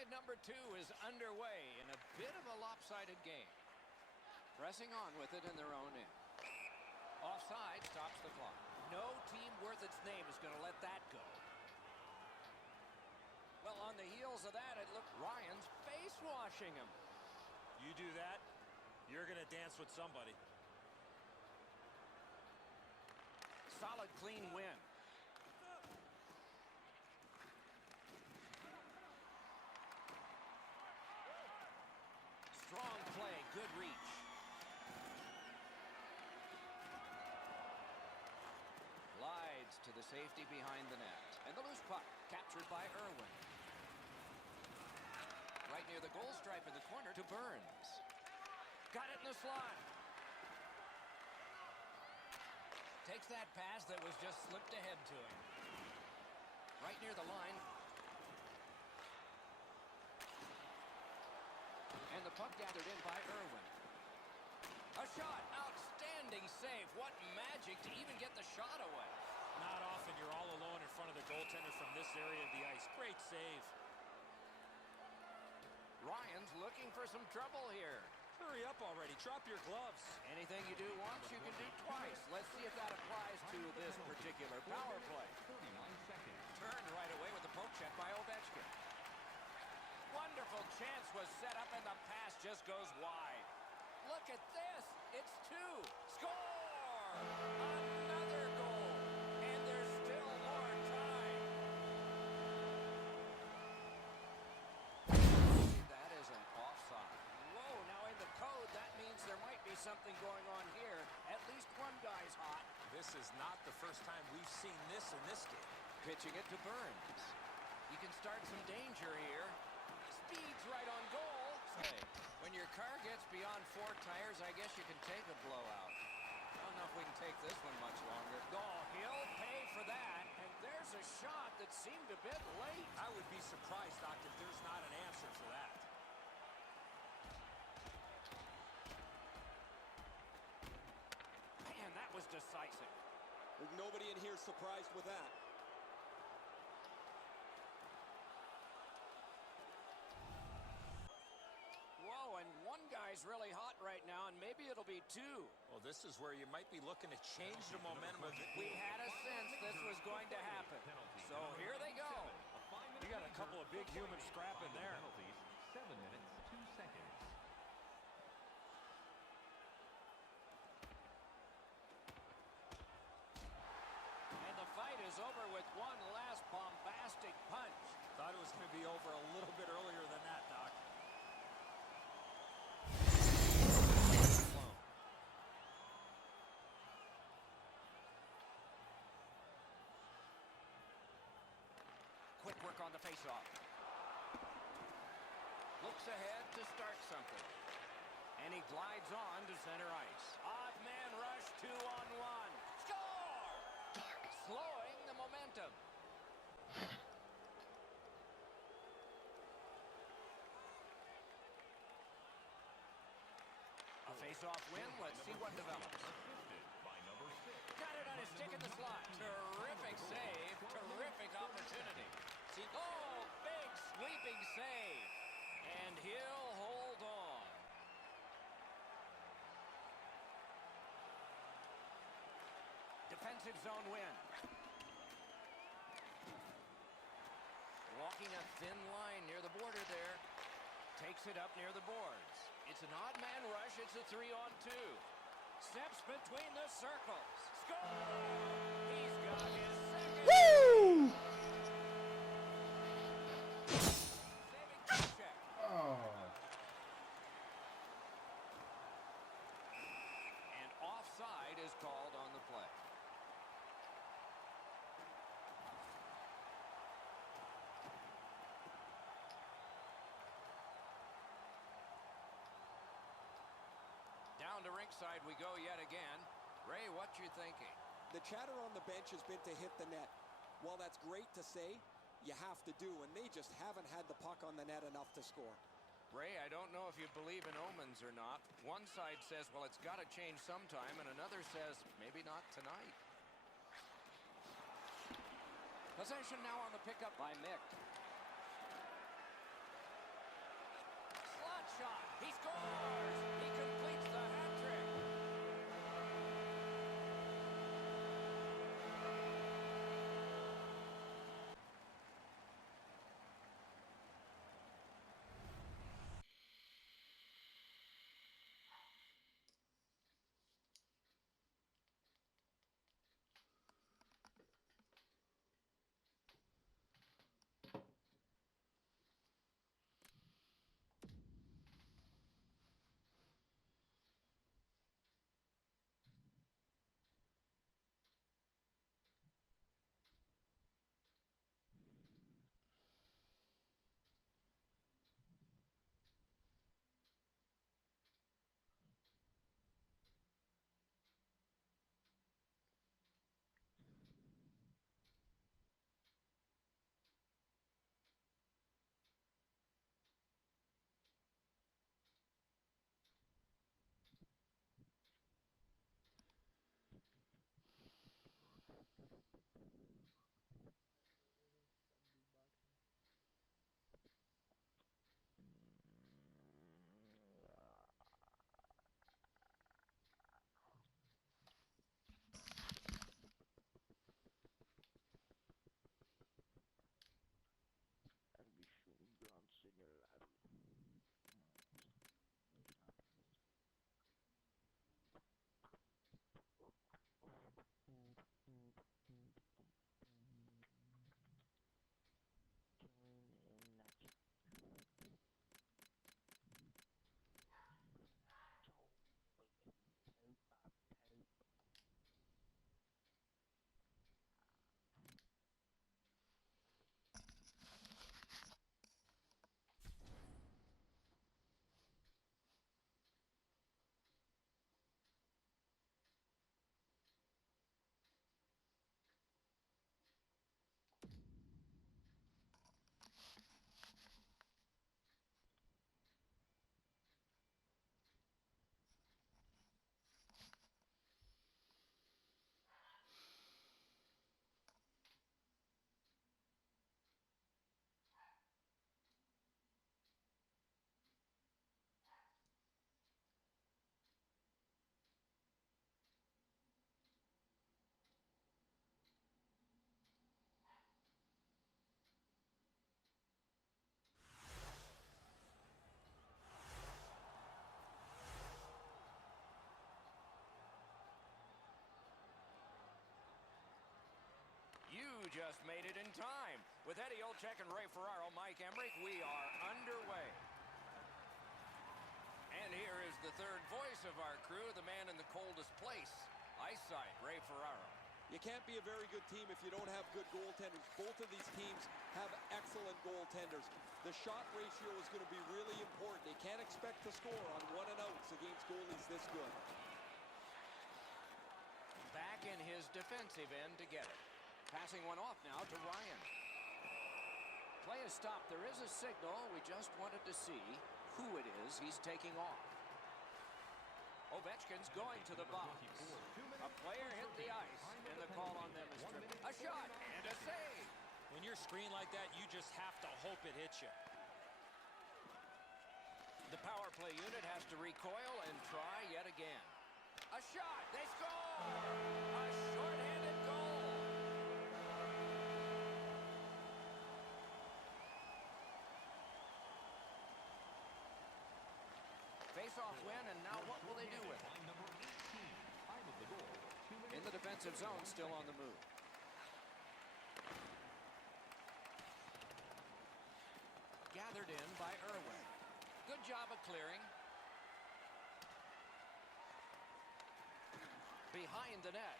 Period number 2 is underway in a bit of a lopsided game. Pressing on with it in their own end. Offside stops the clock. No team worth its name is going to let that go. Well, on the heels of that, it looked Ryan's face washing him. You do that, you're going to dance with somebody. Solid, clean win. Strong play, good reach. Glides to the safety behind the net. And the loose puck captured by Irwin. Right near the goal stripe in the corner to Burns. Got it in the slot. Takes that pass that was just slipped ahead to him. Right near the line. And the puck gathered in by Irwin. A shot. Outstanding save. What magic to even get the shot away. Not often you're all alone in front of the goaltender from this area of the ice. Great save. Ryan's looking for some trouble here. Hurry up already. Drop your gloves. Anything you do once, you can do twice. Let's see if that applies to this particular power play. Turned right away with the poke check by Ovechkin. Wonderful chance was set up and the pass just goes wide. Look at this. It's 2. Score! Another goal. And there's still more time. That is an offside. Whoa, now in the code, that means there might be something going on here. At least one guy's hot. This is not the first time we've seen this in this game. Pitching it to Burns. You can start some danger here. Speeds right on goal. When your car gets beyond 4 tires, I guess you can take a blowout. I don't know if we can take this one much longer. Oh, he'll pay for that. And there's a shot that seemed a bit late. I would be surprised, Doc, if there's not an answer for that. Man, that was decisive. There's nobody in here surprised with that. Whoa, and one guy's really hot right now, and maybe it'll be 2. Well, this is where you might be looking to change the momentum of it. We had a sense this was going to happen. So here they go. You got a couple of big humans scrapping there. 7 minutes, 2 seconds. And the fight is over with one last bombastic punch. Thought it was going to be over a little bit earlier than that, Doc. Quick work on the faceoff. Looks ahead to start something. And he glides on to center ice. Odd man rush, 2-on-1. Score! Slowing the momentum. A face-off win. Let's see what develops. Got it on his stick in the slot. Terrific save. Terrific opportunity. See, oh, big sweeping save. And he'll hold on. Defensive zone win. Walking a thin line near the border there. Takes it up near the boards. It's an odd man rush. It's a 3-on-2. Steps between the circles. Score! He's got his second. Woo! Saving check. Oh. And offside is called on the play. Down to ringside we go yet again. Ray, what you thinking? The chatter on the bench has been to hit the net. While that's great to say, you have to do, and they just haven't had the puck on the net enough to score. Ray, I don't know if you believe in omens or not. One side says, well, it's got to change sometime, and another says, maybe not tonight. Possession now on the pickup by Mick. He scores! He completes the hat trick. You just made it in time. With Eddie Olczyk and Ray Ferraro, Mike Emmerich, we are underway. And here is the third voice of our crew, the man in the coldest place, ice side, Ray Ferraro. You can't be a very good team if you don't have good goaltenders. Both of these teams have excellent goaltenders. The shot ratio is going to be really important. You can't expect to score on one and outs against goalies this good. Back in his defensive end to get it. Passing one off now to Ryan. Play is stopped. There is a signal. We just wanted to see who it is he's taking off. Ovechkin's going to the box. A player hit the ice, and the call on them is tripping. A shot and a save. When you're screened like that, you just have to hope it hits you. The power play unit has to recoil and try yet again. A shot. They score! A shorthanded goal. Face-off win, and now what will they do with it? In the defensive zone, still on the move. Gathered in by Irwin. Good job of clearing. Behind the net.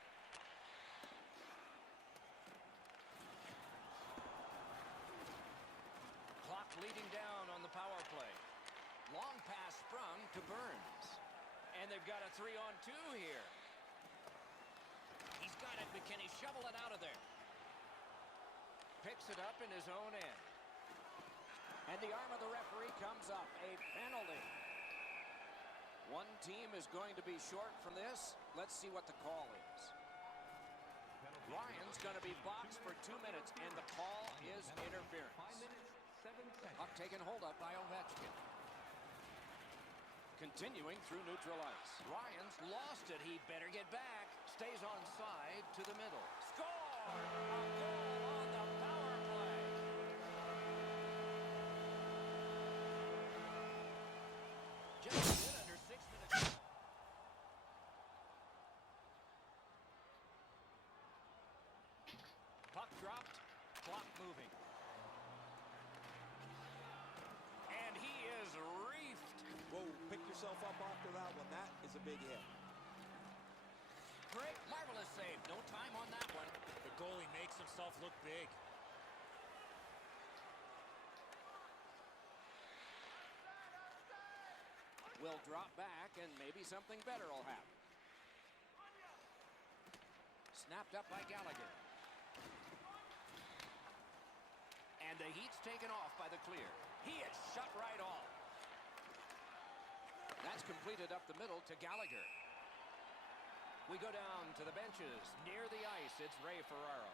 Clock leading down on the power play. Long pass sprung to Burns. And they've got a 3-on-2 here. He's got it, but can he shovel it out of there? Picks it up in his own end. And the arm of the referee comes up. A penalty. One team is going to be short from this. Let's see what the call is. Ryan's going to be boxed for 2 minutes, and the call is interference. Puck taken hold of by Ovechkin. Continuing through neutral ice. Ryan's lost it. He better get back. Stays on side to the middle. Score! A goal on the power play. Just a bit under 6 minutes. Puck dropped. Clock moving. And he is reefed. Whoa, pick yourself up after that one. That is a big hit. Great, marvelous save. No time on that one. The goalie makes himself look big. Will drop back, and maybe something better will happen. Snapped up by Gallagher. And the heat's taken off by the clear. He is shut right off. That's completed up the middle to Gallagher. We go down to the benches. Near the ice, it's Ray Ferraro.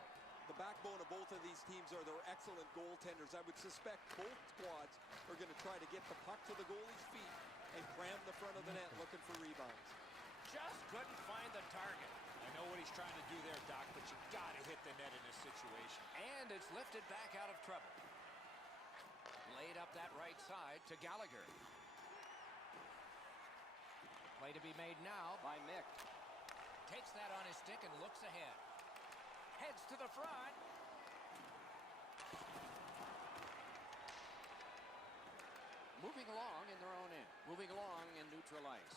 The backbone of both of these teams are their excellent goaltenders. I would suspect both squads are going to try to get the puck to the goalie's feet and cram the front of the net looking for rebounds. Just couldn't find the target. I know what he's trying to do there, Doc, but you got to hit the net in this situation. And it's lifted back out of trouble. Laid up that right side to Gallagher. Play to be made now by Mick. Takes that on his stick and looks ahead. Heads to the front. Moving along in their own end. Moving along in neutral ice.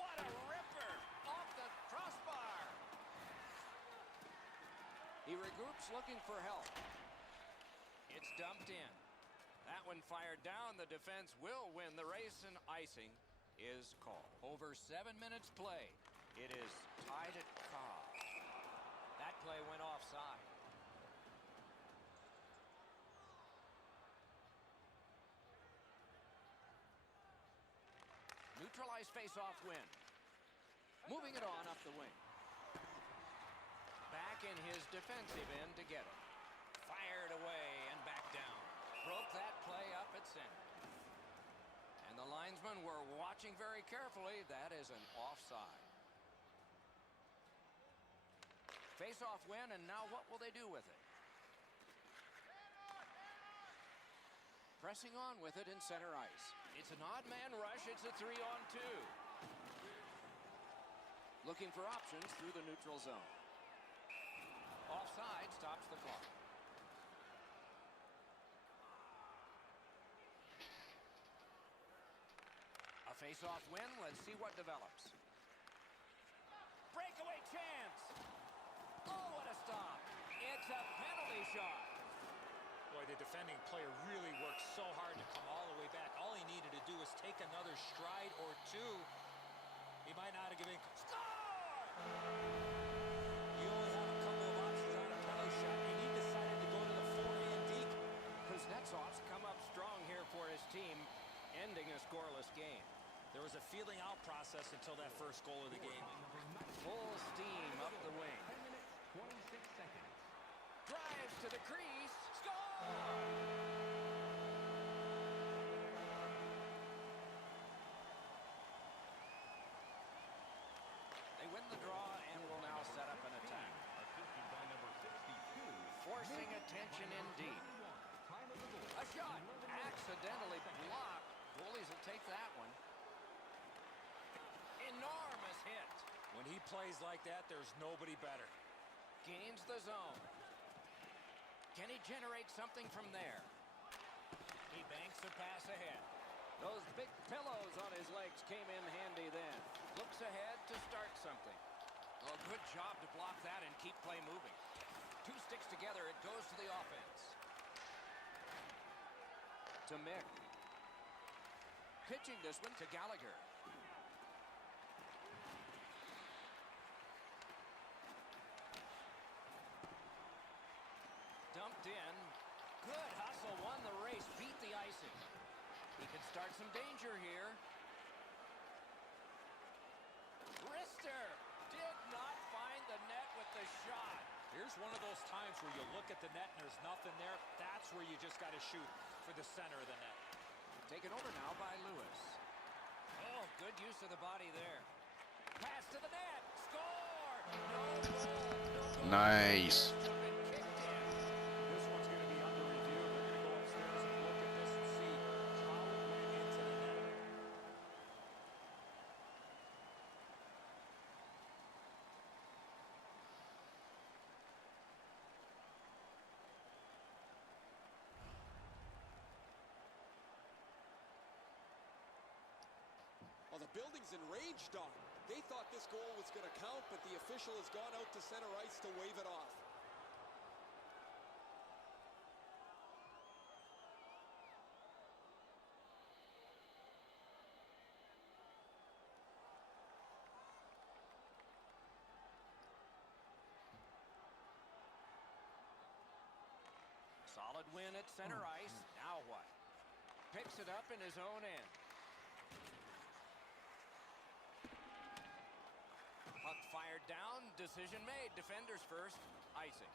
What a ripper! Off the crossbar! He regroups looking for help. It's dumped in. That one fired down. The defense will win the race, and icing is called. Over 7 minutes played. It is tied at Cobb. That play went offside. Neutralized face-off win. Moving it on up the wing. Back in his defensive end to get it. Fired away and back down. Broke that play up at center. And the linesmen were watching very carefully. That is an offside. Face-off win, and now what will they do with it? Pressing on with it in center ice. It's an odd man rush. It's a 3-on-2. Looking for options through the neutral zone. Offside stops the clock. A face-off win. Let's see what develops. Breakaway chance. Oh, what a stop. It's a penalty shot. Boy, the defending player really worked so hard to come all the way back. All he needed to do was take another stride or two. He might not have given... Score! You only have a couple of options on a penalty shot, and he decided to go to the forehand deep. Kuznetsov's come up strong here for his team, ending a scoreless game. There was a feeling out process until that first goal of the game. Full steam up the wing. 10 minutes, 26 seconds. Drives to the crease. Score! They win the draw and will now set up an attack. Assisted by number 62. Forcing attention indeed. Time of the goal. A shot. Accidentally blocked. Goalies will take that one. Enormous hit. When he plays like that, there's nobody better. Gains the zone. Can he generate something from there? He banks a pass ahead. Those big pillows on his legs came in handy then. Looks ahead to start something. Well, good job to block that and keep play moving. Two sticks together, it goes to the offense. To Mick. Pitching this one to Gallagher. Dumped in. Good hustle, won the race, beat the icing. He could start some danger here. Rister did not find the net with the shot. Here's one of those times where you look at the net and there's nothing there. That's where you just got to shoot for the center of the net. Taken over now by Lewis. Oh, good use of the body there. Pass to the net. Score! No goal. No goal. Nice. This one's going to be under review. They're going to go upstairs and look at this and see how it went into the net. Well, the building's enraged, Doc. They thought this goal was going to count, but the official has gone out to center ice to wave it off. Solid win at center ice. Now what? Picks it up in his own end. Puck fired down. Decision made. Defenders first. Icing.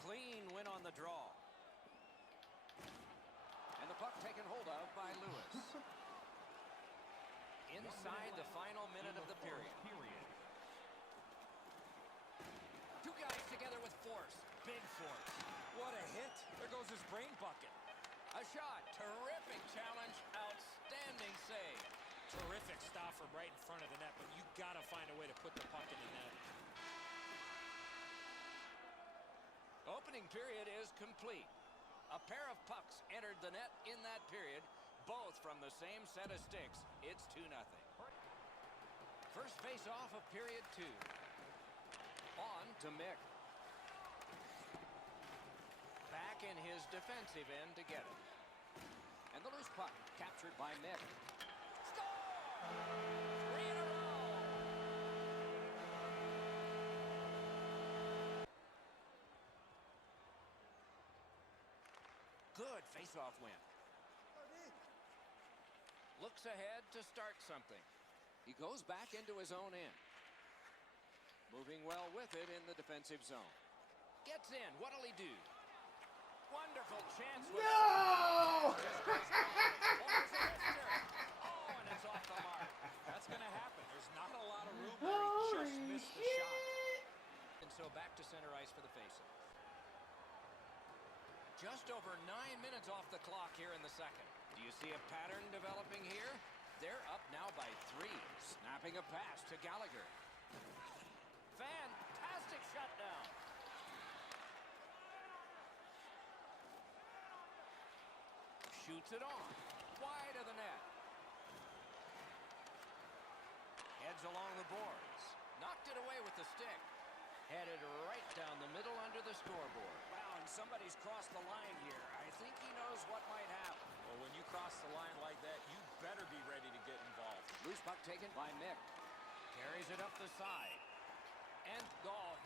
Clean win on the draw. And the puck taken hold of by Lewis. Inside the final minute of the period. Two guys together with force. Big force. What a hit. There goes his brain bucket. A shot. Terrific challenge. Outstanding save. Terrific stop from right in front of the net, but you got to find a way to put the puck in the net. Opening period is complete. A pair of pucks entered the net in that period, both from the same set of sticks. It's 2-0. First face-off of period 2. On to Mick. Back in his defensive end to get it. And the loose puck captured by Mick. Score! 3 in a row! Good face-off win. Looks ahead to start something. He goes back into his own end. Moving well with it in the defensive zone. Gets in. What'll he do? Wonderful chance. No! Oh, and it's off the mark. That's going to happen. There's not a lot of room there. He just missed the shot. And so back to center ice for the faceoff. Just over 9 minutes off the clock here in the second. Do you see a pattern developing here? They're up now by 3. Snapping a pass to Gallagher. Fantastic shutdown. Shoots it on. Wide of the net. Heads along the boards. Knocked it away with the stick. Headed right down the middle under the scoreboard. Wow, and somebody's crossed the line here. I think he knows what might happen. Well, when you cross the line like that, you better be ready to get involved. Loose puck taken by Mick. Carries it up the side. And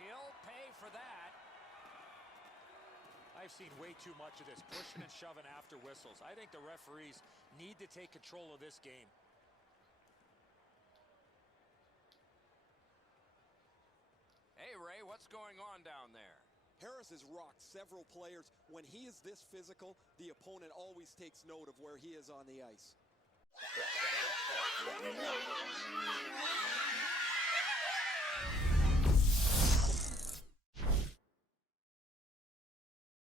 he'll pay for that. I've seen way too much of this, pushing and shoving after whistles. I think the referees need to take control of this game. Hey, Ray, what's going on down there? Harris has rocked several players. When he is this physical, the opponent always takes note of where he is on the ice.